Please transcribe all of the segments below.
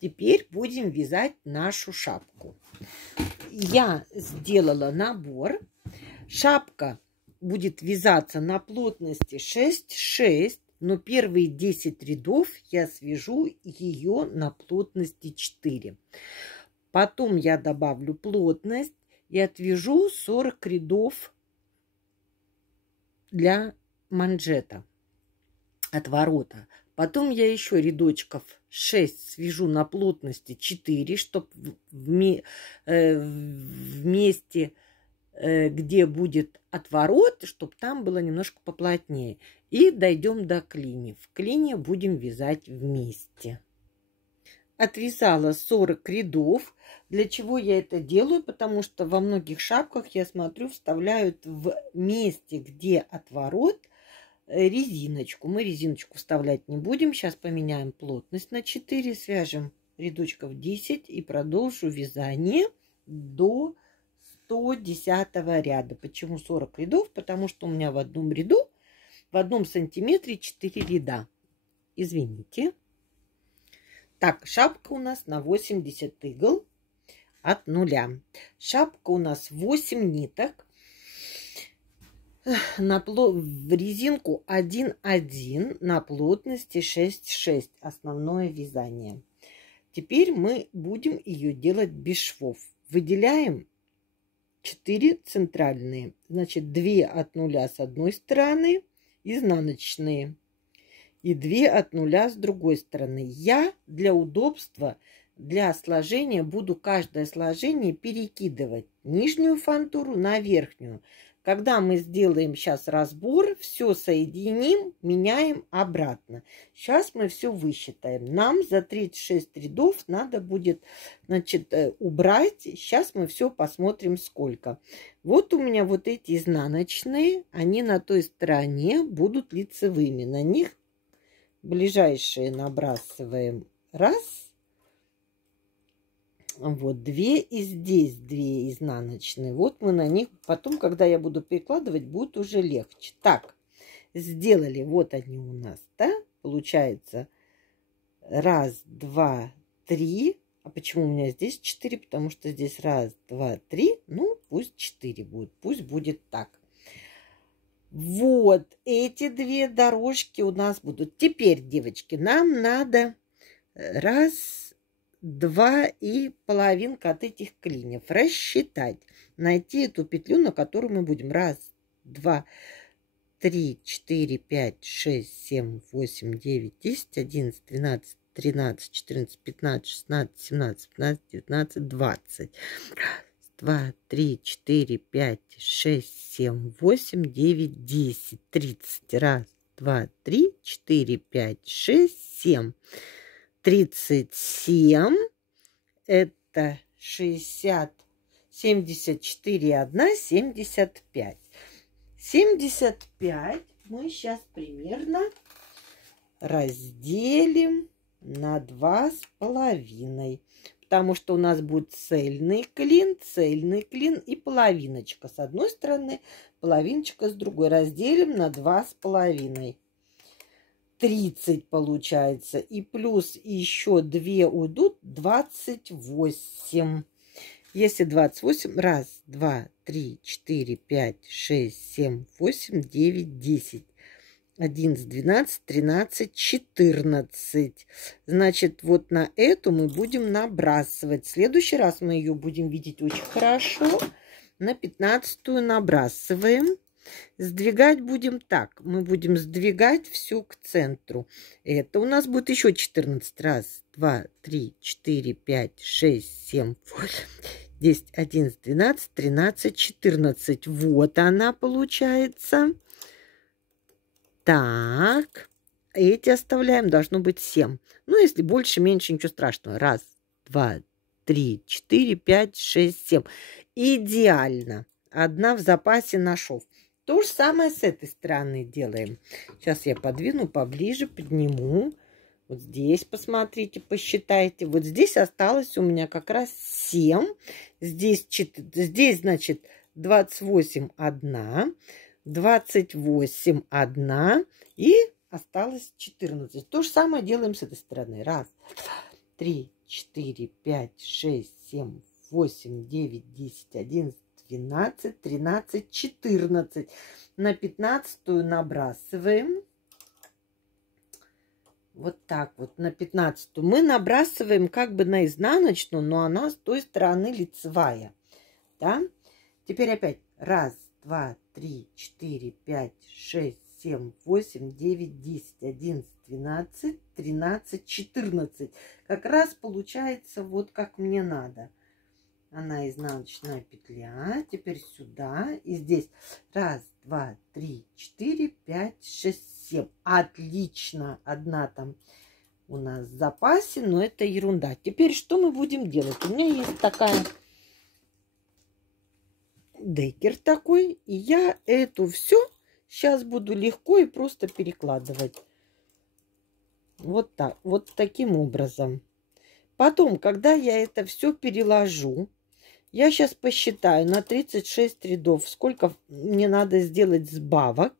Теперь будем вязать нашу шапку. Я сделала набор. Шапка будет вязаться на плотности 6,6, но первые 10 рядов я свяжу ее на плотности 4. Потом я добавлю плотность и отвяжу 40 рядов для манжета, отворота. Потом я еще рядочков 6 свяжу на плотности 4, чтобы вместе, где будет отворот, чтобы там было немножко поплотнее. И дойдем до клини. В клине будем вязать вместе. Отвязала 40 рядов. Для чего я это делаю? Потому что во многих шапках, я смотрю, вставляют в месте, где отворот, резиночку. Мы резиночку вставлять не будем. Сейчас поменяем плотность на 4, свяжем рядочков 10 и продолжу вязание до 110 ряда. Почему 40 рядов? Потому что у меня в одном ряду, в одном сантиметре 4 ряда. Извините. Так, шапка у нас на 80 игл от нуля. Шапка у нас 8 ниток. В резинку 1,1 на плотности 6,6. Основное вязание. Теперь мы будем ее делать без швов. Выделяем 4 центральные. Значит, 2 от нуля с одной стороны, изнаночные. И 2 от нуля с другой стороны. Я для удобства, для сложения буду каждое сложение перекидывать нижнюю фантуру на верхнюю. Когда мы сделаем сейчас разбор, все соединим, меняем обратно. Сейчас мы все высчитаем. Нам за 36 рядов надо будет, значит, убрать. Сейчас мы все посмотрим сколько. Вот у меня вот эти изнаночные, они на той стороне будут лицевыми. На них ближайшие набрасываем. Раз. Вот 2 и здесь 2 изнаночные. Вот мы на них потом, когда я буду перекладывать, будет уже легче. Так, сделали. Вот они у нас, да? Получается 1, 2, 3. А почему у меня здесь 4? Потому что здесь 1, 2, 3. Ну, пусть 4 будет. Пусть будет так. Вот эти 2 дорожки у нас будут. Теперь, девочки, нам надо 1, 2 и половинка от этих клиньев рассчитать, найти эту петлю, на которую мы будем 1, 2, 3, 4, 5, 6, 7, 8, 9, 10, 11, 12, 13, 14, 15, 16, 17, 18, 19, 20. 2, 3, 4, 5, 6, 7, 8, 9, 10, 30. 1, 2, 3, 4, 5, 6, 7. 37. Это 60, 74, 1, 75. 75 мы сейчас примерно разделим на 2,5. Потому что у нас будет цельный клин и половиночка с одной стороны, половиночка с другой. Разделим на 2,5. 30 получается. И плюс еще 2 уйдут, 28. Если 28, 1, 2, 3, 4, 5, 6, 7, 8, 9, 10. 11, 12, 13, 14. Значит, вот на эту мы будем набрасывать. В следующий раз мы ее будем видеть очень хорошо. На 15-ю набрасываем. Сдвигать будем так. Мы будем сдвигать все к центру. Это у нас будет еще 14. 1, 2, 3, 4, 5, 6, 7, 8, 10, 11, 12, 13, 14. Вот она получается. Так, эти оставляем, должно быть 7. Ну, если больше, меньше, ничего страшного. 1, 2, 3, 4, 5, 6, 7. Идеально. Одна в запасе на шов. То же самое с этой стороны делаем. Сейчас я подвину поближе, подниму. Вот здесь посмотрите, посчитайте. Вот здесь осталось у меня как раз 7. Здесь, значит, 28, 1. 28, 1 и осталось 14. То же самое делаем с этой стороны. 1, 2, 3, 4, 5, 6, 7, 8, 9, 10, 11, 12, 13, 14. На 15-ю набрасываем. Вот так вот, на 15-ю. Мы набрасываем как бы на изнаночную, но она с той стороны лицевая. Да? Теперь опять. 1, 2, 3, 4, 5, 6, 7, 8, 9, 10, 11, 12, 13, 14. Как раз получается вот как мне надо. Она изнаночная петля. Теперь сюда. И здесь 1, 2, 3, 4, 5, 6, 7. Отлично. Одна там у нас в запасе, но это ерунда. Теперь что мы будем делать? У меня есть такая декер такой. И я эту все сейчас буду легко и просто перекладывать. Вот так. Вот таким образом. Потом, когда я это все переложу, я сейчас посчитаю на 36 рядов, сколько мне надо сделать сбавок.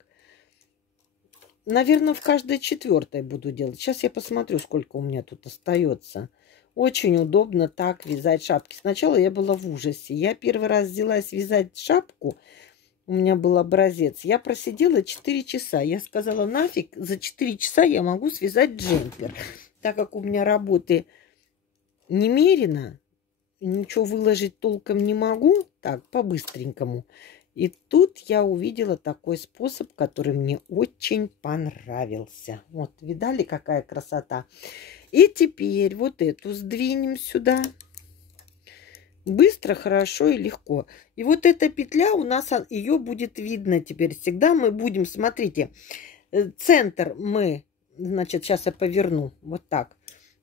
Наверное, в каждой 4-й буду делать. Сейчас я посмотрю, сколько у меня тут остается. Очень удобно так вязать шапки. Сначала я была в ужасе. Я первый раз взялась вязать шапку. У меня был образец. Я просидела 4 часа. Я сказала, нафиг, за 4 часа я могу связать джемпер. Так как у меня работы немерено, ничего выложить толком не могу, так, по-быстренькому. И тут я увидела такой способ, который мне очень понравился. Вот, видали, какая красота? И теперь вот эту сдвинем сюда. Быстро, хорошо и легко. И вот эта петля у нас, ее будет видно теперь всегда. Мы будем, смотрите, центр мы, значит, сейчас я поверну вот так.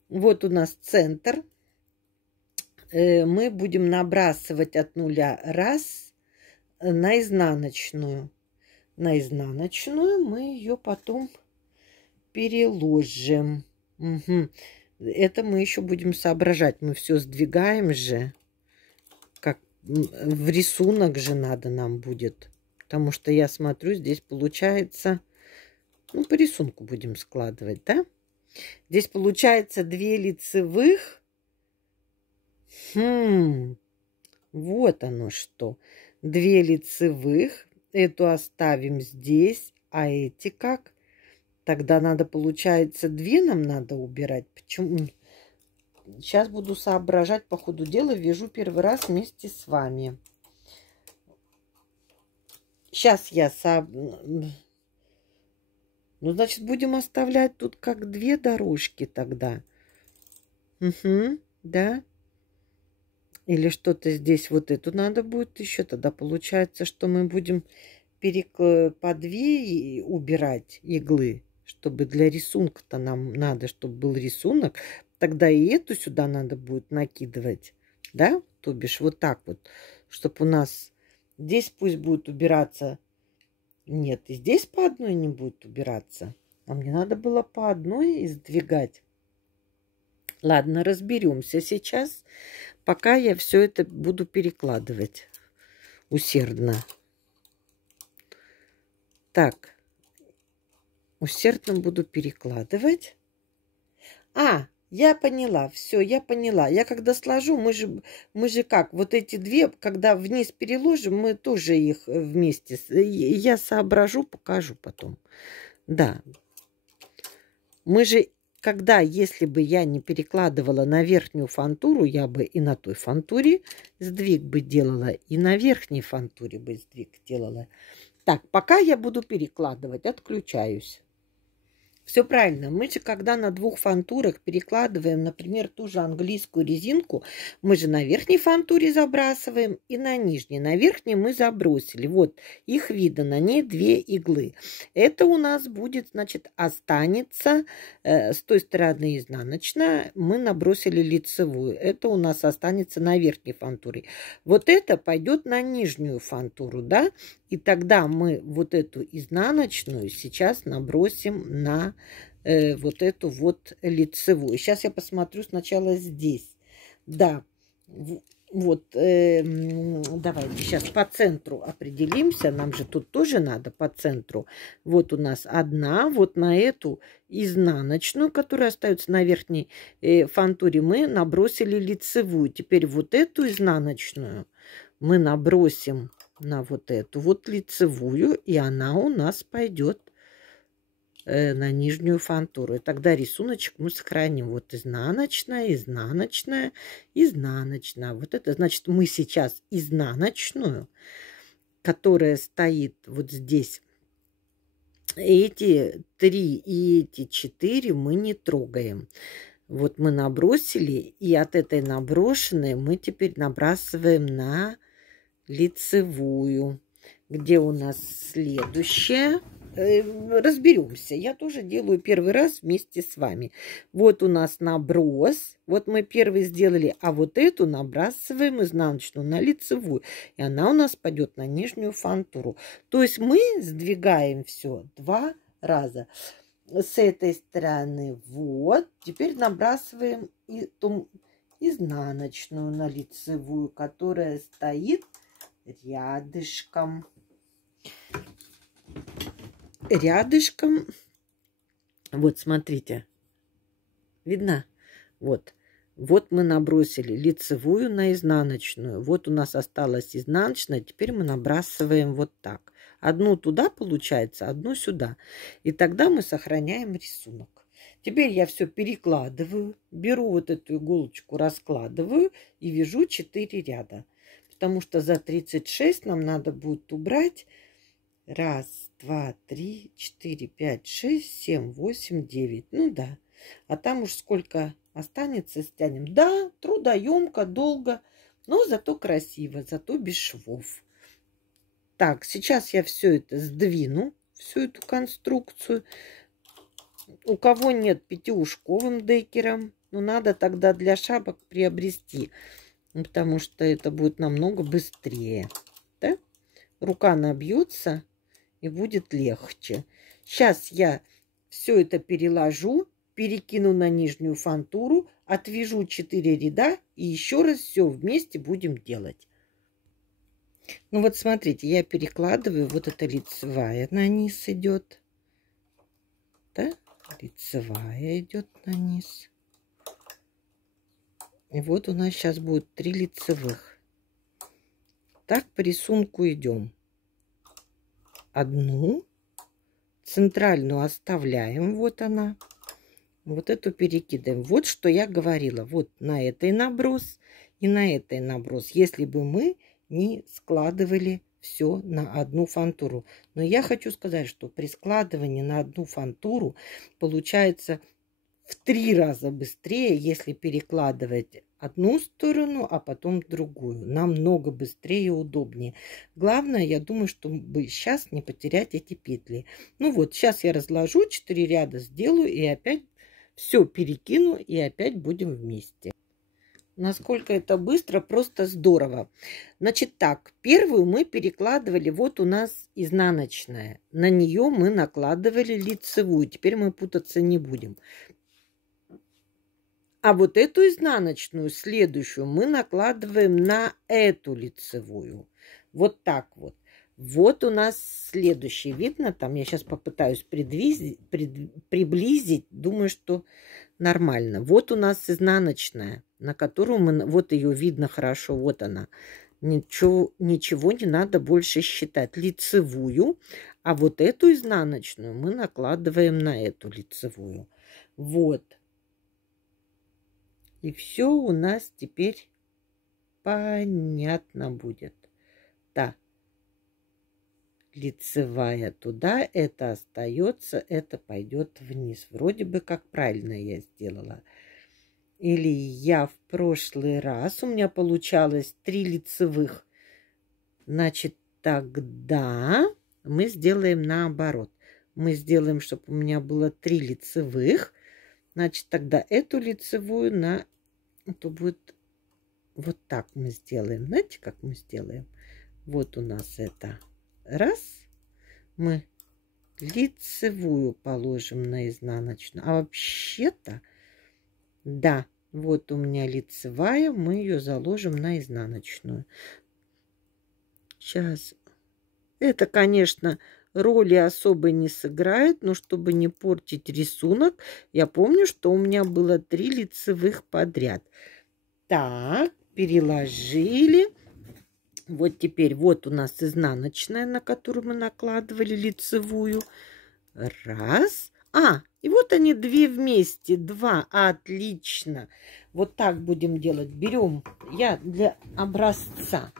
Вот у нас центр. Мы будем набрасывать от нуля раз на изнаночную. На изнаночную мы ее потом переложим. Угу. Это мы еще будем соображать. Мы все сдвигаем же. Как в рисунок же надо нам будет. Потому что я смотрю, здесь получается... Ну, по рисунку будем складывать, да? Здесь получается 2 лицевых. Вот оно что. 2 лицевых. Эту оставим здесь. А эти как? Тогда надо, получается, 2 нам надо убирать. Почему? Сейчас буду соображать по ходу дела. Вяжу первый раз вместе с вами. Сейчас я... Ну, значит, будем оставлять тут как 2 дорожки тогда. Угу, да. Или что-то здесь вот эту надо будет еще. Тогда получается, что мы будем по 2 убирать иглы. Чтобы для рисунка-то нам надо, чтобы был рисунок. Тогда и эту сюда надо будет накидывать. Да? То бишь вот так вот. Чтобы у нас здесь пусть будет убираться. Нет, и здесь по одной не будет убираться. А мне надо было по одной и сдвигать. Ладно, разберемся сейчас. Пока я все это буду перекладывать усердно. Так. Усердно буду перекладывать. Я поняла. Все, я поняла. Я когда сложу, мы же как? Вот эти 2, когда вниз переложим, мы тоже их вместе. Я соображу, покажу потом. Да. Мы же, если бы я не перекладывала на верхнюю фантуру, я бы и на той фантуре сдвиг бы делала, и на верхней фантуре бы сдвиг делала. Так, пока я буду перекладывать, отключаюсь. Все правильно. Мы же, когда на 2 фантурах перекладываем, например, ту же английскую резинку, мы же на верхней фантуре забрасываем и на нижней. На верхней мы забросили. Вот, их видно, на ней 2 иглы. Это у нас будет, значит, останется с той стороны изнаночная. Мы набросили лицевую. Это у нас останется на верхней фантуре. Вот это пойдет на нижнюю фантуру, да? И тогда мы вот эту изнаночную сейчас набросим на вот эту вот лицевую. Сейчас я посмотрю сначала здесь. Да, Вот, давайте сейчас по центру определимся. Нам же тут тоже надо по центру. Вот у нас одна. Вот на эту изнаночную, которая остается на верхней фантуре, мы набросили лицевую. Теперь вот эту изнаночную мы набросим на вот эту вот лицевую, и она у нас пойдет на нижнюю фантуру. И тогда рисуночек мы сохраним. Вот изнаночная, изнаночная, изнаночная. Вот это значит, мы сейчас изнаночную, которая стоит вот здесь, эти 3 и эти 4 мы не трогаем. Вот мы набросили, и от этой наброшенной мы теперь набрасываем на лицевую. Где у нас следующая? Разберемся. Я тоже делаю первый раз вместе с вами. Вот у нас наброс. Вот мы первый сделали, а вот эту набрасываем изнаночную на лицевую. И она у нас пойдет на нижнюю фантуру. То есть мы сдвигаем все 2 раза. С этой стороны вот. Теперь набрасываем изнаночную на лицевую, которая стоит рядышком. Рядышком. Вот, смотрите. Видно? Вот. Вот мы набросили лицевую на изнаночную. Вот у нас осталась изнаночная. Теперь мы набрасываем вот так. Одну туда получается, одну сюда. И тогда мы сохраняем рисунок. Теперь я все перекладываю. Беру вот эту иголочку, раскладываю и вяжу 4 ряда. Потому что за 36 нам надо будет убрать 1, 2, 3, 4, 5, 6, 7, 8, 9. Ну да. А там уж сколько останется, стянем. Да, трудоемко, долго, но зато красиво, зато без швов. Так, сейчас я все это сдвину, всю эту конструкцию. У кого нет пятиушковым декером, ну надо тогда для шапок приобрести, потому что это будет намного быстрее. Да? Рука набьется и будет легче. Сейчас я все это переложу, перекину на нижнюю фантуру, отвяжу 4 ряда и еще раз все вместе будем делать. Ну вот смотрите, я перекладываю, вот эта лицевая на низ идет. Да? Лицевая идет на низ. И вот у нас сейчас будет 3 лицевых. Так по рисунку идем. Одну центральную оставляем, вот она. Вот эту перекидываем. Вот что я говорила. Вот на этой наброс и на этой наброс. Если бы мы не складывали все на одну фантуру. Но я хочу сказать, что при складывании на одну фантуру получается в 3 раза быстрее, если перекладывать одну сторону, а потом другую. Намного быстрее и удобнее. Главное, я думаю, чтобы сейчас не потерять эти петли. Ну вот, сейчас я разложу 4 ряда, сделаю и опять все перекину и опять будем вместе. Насколько это быстро, просто здорово. Значит так, первую мы перекладывали, вот у нас изнаночная. На нее мы накладывали лицевую. Теперь мы путаться не будем. А вот эту изнаночную, следующую, мы накладываем на эту лицевую. Вот так вот. Вот у нас следующий. Видно там? Я сейчас попытаюсь приблизить. Думаю, что нормально. Вот у нас изнаночная, на которую мы... Вот ее видно хорошо. Вот она. Ничего не надо больше считать. Лицевую. А вот эту изнаночную мы накладываем на эту лицевую. Вот. И все у нас теперь понятно будет. Да. Лицевая туда, это остается, это пойдет вниз. Вроде бы как правильно я сделала. Или я в прошлый раз, у меня получалось 3 лицевых. Значит, тогда мы сделаем наоборот. Мы сделаем, чтобы у меня было 3 лицевых. Значит, тогда эту лицевую на... Это будет вот так мы сделаем. Знаете, как мы сделаем? Вот у нас это. Раз. Мы лицевую положим на изнаночную. А вообще-то, да, Вот у меня лицевая, мы ее заложим на изнаночную. Сейчас. Это, конечно, роли особо не сыграет, но чтобы не портить рисунок, я помню, что у меня было 3 лицевых подряд. Так, переложили. Вот теперь вот у нас изнаночная, на которую мы накладывали лицевую. Раз. И вот они две вместе. 2. Отлично. Вот так будем делать. Берем я для образца.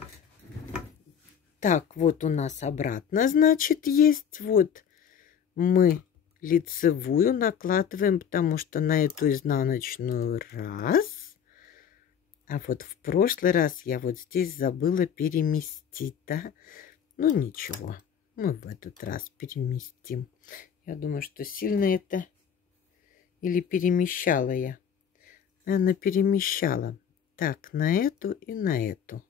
Так, вот у нас обратно, значит, есть. Вот мы лицевую накладываем, потому что на эту изнаночную раз. А вот в прошлый раз я вот здесь забыла переместить, да? Ну, ничего, мы в этот раз переместим. Я думаю, что сильно это... Или перемещала я? Она перемещала. Так, на эту и на эту.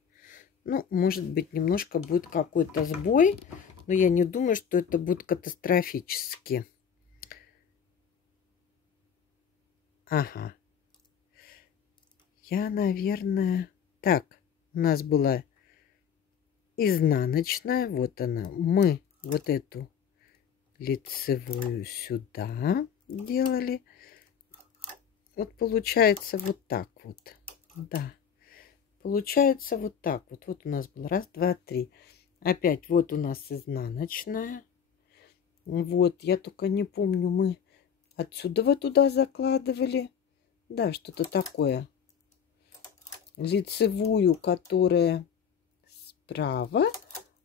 Ну, может быть, немножко будет какой-то сбой, но я не думаю, что это будет катастрофически. Ага. Я, наверное... Так, у нас была изнаночная. Вот она. Мы вот эту лицевую сюда делали. Вот получается вот так вот. Да. Получается вот так вот. Вот у нас был раз, два, три. Опять вот у нас изнаночная. Вот, я только не помню, мы отсюда вот туда закладывали. Да, что-то такое. Лицевую, которая справа,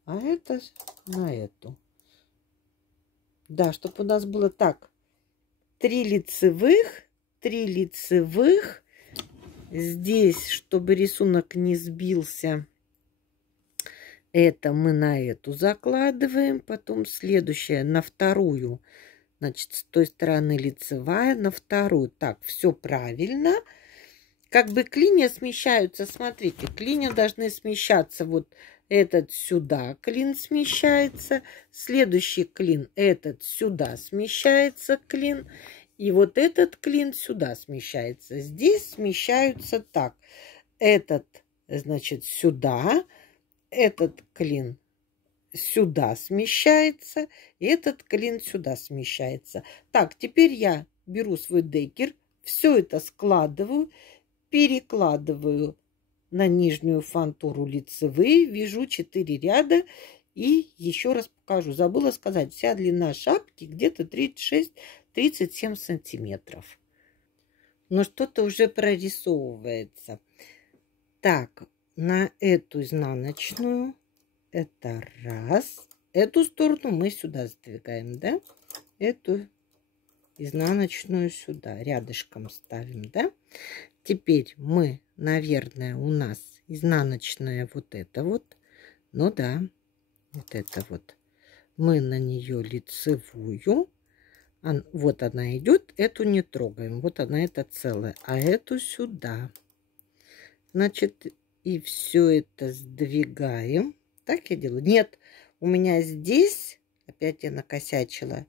а это на эту. Да, чтобы у нас было так. 3 лицевых, 3 лицевых. Здесь, чтобы рисунок не сбился, это мы на эту закладываем. Потом следующее на вторую. Значит, с той стороны лицевая, на вторую. Так, все правильно. Как бы клинья смещаются. Смотрите, клинья должны смещаться. Вот этот сюда клин смещается. Следующий клин этот сюда смещается клин. И вот этот клин сюда смещается. Здесь смещаются так. Этот, значит, сюда. Этот клин сюда смещается. И этот клин сюда смещается. Так, теперь я беру свой декер. Все это складываю. Перекладываю на нижнюю фантуру лицевые. Вяжу 4 ряда. И еще раз покажу. Забыла сказать. Вся длина шапки где-то 36-37 сантиметров. Но что-то уже прорисовывается. Так, на эту изнаночную. Это раз. Эту сторону мы сюда сдвигаем, да? Эту изнаночную сюда. Рядышком ставим, да? Теперь мы, наверное, у нас изнаночная вот это вот. Ну да, вот это вот. Мы на нее лицевую. Вот она идет, эту не трогаем. Вот она это целая. А эту сюда. Значит, и все это сдвигаем. Так я делаю? Нет, у меня здесь, опять я накосячила,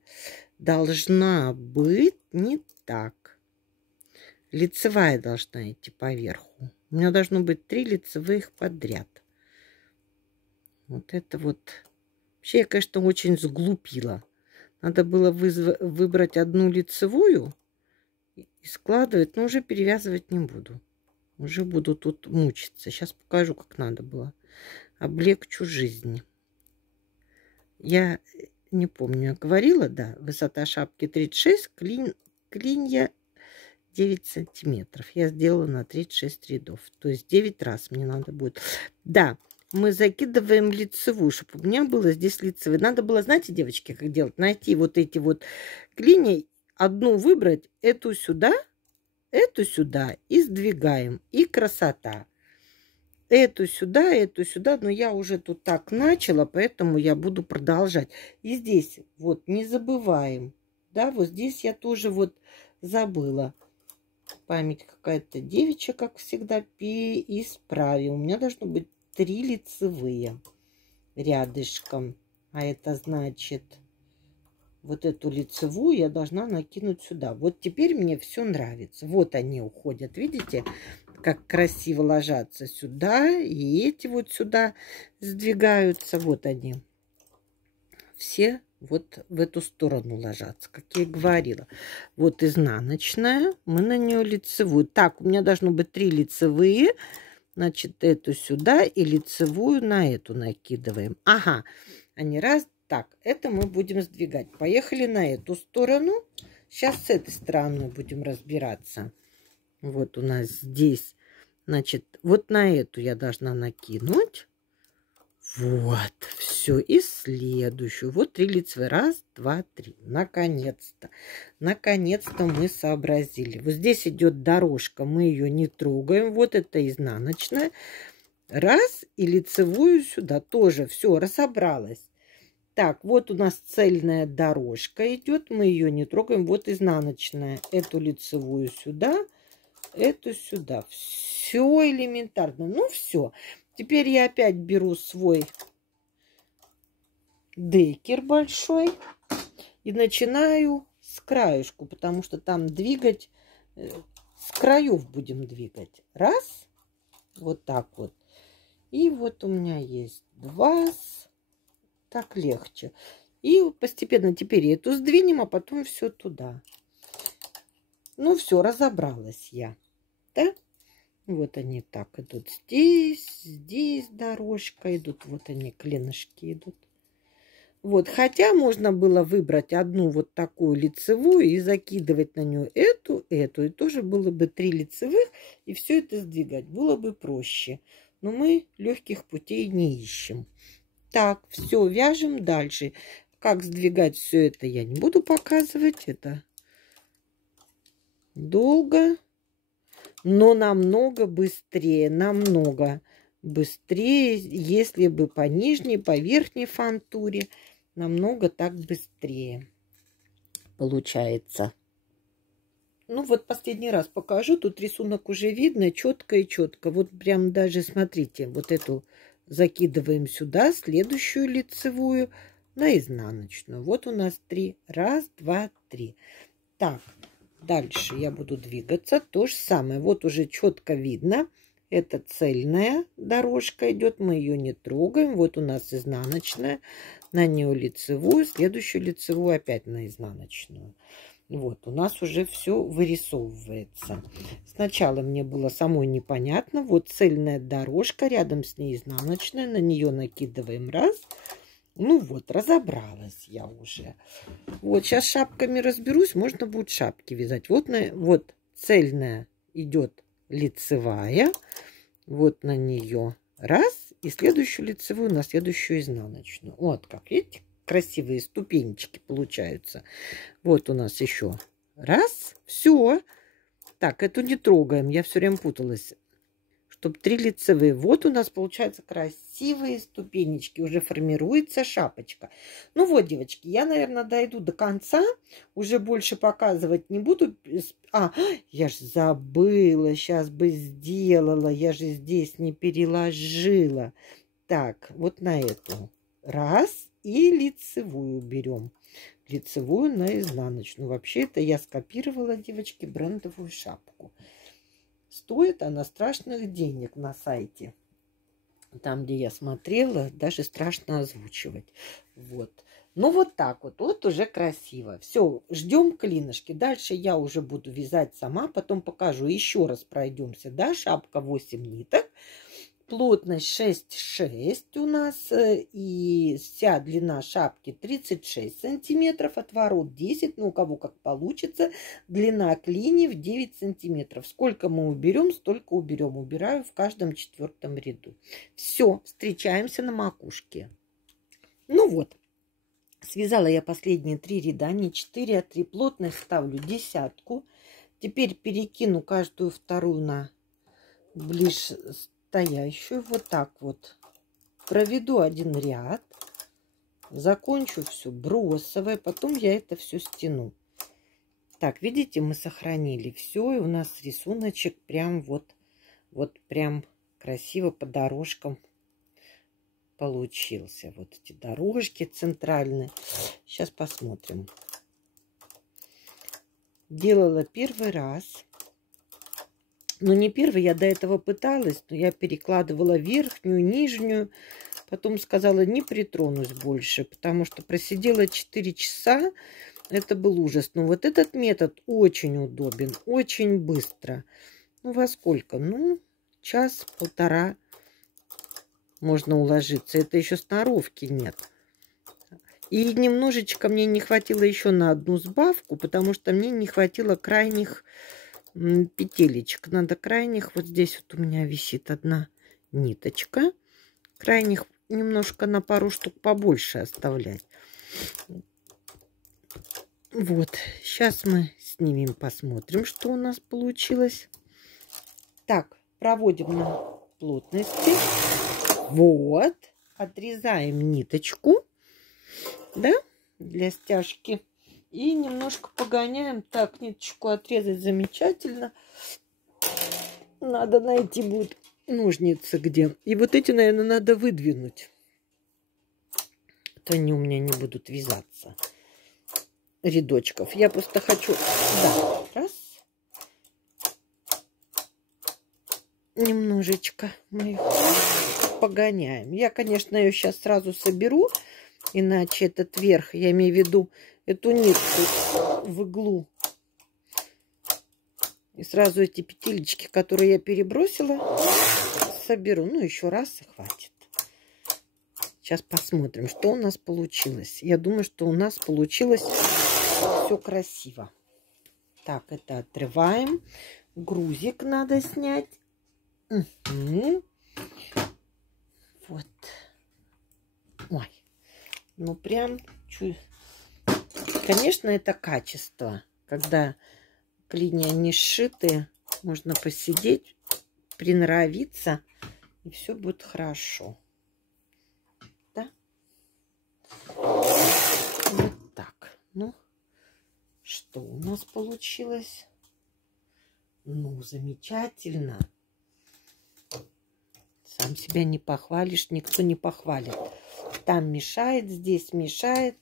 должна быть не так. Лицевая должна идти поверху. У меня должно быть 3 лицевых подряд. Вот это вот. Вообще я, конечно, очень сглупила. Надо было выбрать одну лицевую и складывать, но уже перевязывать не буду. Уже буду тут мучиться. Сейчас покажу, как надо было. Облегчу жизнь. Я не помню, я говорила, да, высота шапки 36, клинья 9 сантиметров. Я сделала на 36 рядов. То есть 9 раз мне надо будет. Да, мы закидываем лицевую, чтобы у меня было здесь лицевые. Надо было, знаете, девочки, как делать? Найти вот эти вот клинья, одну выбрать, эту сюда и сдвигаем. И красота. Эту сюда, но я уже тут так начала, поэтому я буду продолжать. И здесь вот не забываем. Да, вот здесь я тоже вот забыла. Память какая-то девичья, как всегда, переисправим. У меня должно быть 3 лицевые рядышком. А это значит вот эту лицевую я должна накинуть сюда. Вот теперь мне все нравится. Вот они уходят, видите, как красиво ложатся сюда. И эти вот сюда сдвигаются. Вот они. Все вот в эту сторону ложатся, как я и говорила. Вот изнаночная, мы на нее лицевую. Так, у меня должно быть 3 лицевые. Значит, эту сюда и лицевую на эту накидываем. Ага, они раз. Так, это мы будем сдвигать. Поехали на эту сторону. Сейчас с этой стороны будем разбираться. Вот у нас здесь, значит, вот на эту я должна накинуть. Вот, все. И следующую. Вот 3 лицевые. Раз, два, три. Наконец-то. Наконец-то мы сообразили. Вот здесь идет дорожка. Мы ее не трогаем. Вот это изнаночная. Раз. И лицевую сюда тоже. Все, разобралась. Так, вот у нас цельная дорожка идет. Мы ее не трогаем. Вот изнаночная. Эту лицевую сюда. Эту сюда. Все элементарно. Ну, все. Теперь я опять беру свой декер большой и начинаю с краешку, потому что там двигать, с краев будем двигать. Раз, вот так вот. И вот у меня есть 2, так легче. И постепенно теперь эту сдвинем, а потом все туда. Ну все, разобралась я. Да? Вот они так идут здесь дорожка идут, вот они, клинышки идут. Вот, хотя можно было выбрать одну вот такую лицевую и закидывать на нее эту, и тоже было бы 3 лицевых, и все это сдвигать было бы проще. Но мы легких путей не ищем. Так, все, вяжем дальше. Как сдвигать все это я не буду показывать, это долго. Но намного быстрее, если бы по нижней, по верхней фантуре, намного так быстрее получается. Ну вот последний раз покажу, тут рисунок уже видно четко и четко. Вот прям даже смотрите, вот эту закидываем сюда, следующую лицевую на изнаночную. Вот у нас 3, раз, два, 3. Так. Дальше я буду двигаться. То же самое. Вот уже четко видно. Это цельная дорожка идет. Мы ее не трогаем. Вот у нас изнаночная. На нее лицевую. Следующую лицевую опять на изнаночную. Вот у нас уже все вырисовывается. Сначала мне было самой непонятно. Вот цельная дорожка. Рядом с ней изнаночная. На нее накидываем раз. Ну вот, разобралась я уже. Вот, сейчас шапками разберусь, можно будет шапки вязать. Вот цельная идет лицевая. Вот на нее раз. И следующую лицевую на следующую изнаночную. Вот как, видите, красивые ступенечки получаются. Вот у нас еще раз. Все. Так, эту не трогаем, я все время путалась. Чтобы 3 лицевые. Вот у нас получаются красивые ступенечки. Уже формируется шапочка. Ну вот, девочки, я, наверное, дойду до конца. Уже больше показывать не буду. Я же забыла. Сейчас бы сделала. Я же здесь не переложила. Так, вот на эту. Раз. И лицевую берем. Лицевую на изнаночную. Вообще, это я скопировала, девочки, брендовую шапку. Стоит она страшных денег на сайте. Там, где я смотрела, даже страшно озвучивать. Вот. Ну, вот так вот. Вот уже красиво. Все, ждем клинышки. Дальше я уже буду вязать сама. Потом покажу. Еще раз пройдемся. Да, шапка 8 ниток. Плотность 6,6 у нас. И вся длина шапки 36 сантиметров. Отворот 10. Ну, у кого как получится. Длина клиньев 9 сантиметров. Сколько мы уберем, столько уберем. Убираю в каждом 4-м ряду. Все, встречаемся на макушке. Ну вот. Связала я последние 3 ряда. Не 4, а 3. Плотность ставлю 10. Теперь перекину каждую вторую на ближе стоящую. Вот так вот проведу один ряд, закончу все бросовое, потом я это все стяну. Так, видите, мы сохранили все, и у нас рисуночек прям вот прям красиво по дорожкам получился. Вот эти дорожки центральные. Сейчас посмотрим. Делала первый раз. Но не первый, я до этого пыталась, но я перекладывала верхнюю, нижнюю. Потом сказала, не притронусь больше, потому что просидела 4 часа. Это был ужас. Но вот этот метод очень удобен, очень быстро. Ну, во сколько? Ну, час-полтора можно уложиться. Это еще сноровки нет. И немножечко мне не хватило еще на одну сбавку, потому что мне не хватило крайних петелечек. Надо крайних. Вот здесь вот у меня висит одна ниточка. Крайних немножко на пару штук побольше оставлять. Вот. Сейчас мы снимем, посмотрим, что у нас получилось. Так, проводим на плотности. Вот. Отрезаем ниточку. Да? Для стяжки. И немножко погоняем. Так, ниточку отрезать замечательно. Надо найти будет ножницы где. И вот эти, наверное, надо выдвинуть. То они у меня не будут вязаться. Рядочков. Я просто хочу... Да, раз. Немножечко мы их погоняем. Я, конечно, ее сейчас сразу соберу. Иначе этот верх, я имею в виду эту нитку в иглу. И сразу эти петелечки, которые я перебросила, соберу. Ну, еще раз и хватит. Сейчас посмотрим, что у нас получилось. Я думаю, что у нас получилось все красиво. Так, это отрываем. Грузик надо снять. Угу. Вот. Ой. Ну, прям чуть... Конечно, это качество. Когда клинья не сшиты, можно посидеть, приноровиться, и все будет хорошо. Да? Вот так. Ну, что у нас получилось? Ну, замечательно. Сам себя не похвалишь, никто не похвалит. Там мешает, здесь мешает.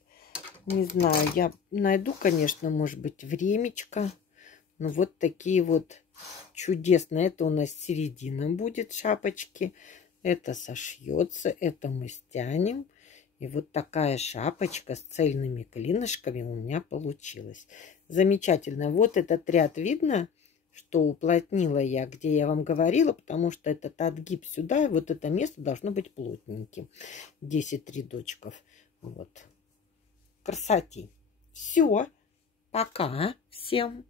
Не знаю, я найду, конечно, может быть, времечко. Но вот такие вот чудесные. Это у нас середина будет шапочки. Это сошьется, это мы стянем. И вот такая шапочка с цельными клинышками у меня получилась. Замечательно. Вот этот ряд видно, что уплотнила я, где я вам говорила, потому что этот отгиб сюда, и вот это место должно быть плотненьким. 10 рядочков. Вот. Красоти. Все. Пока всем.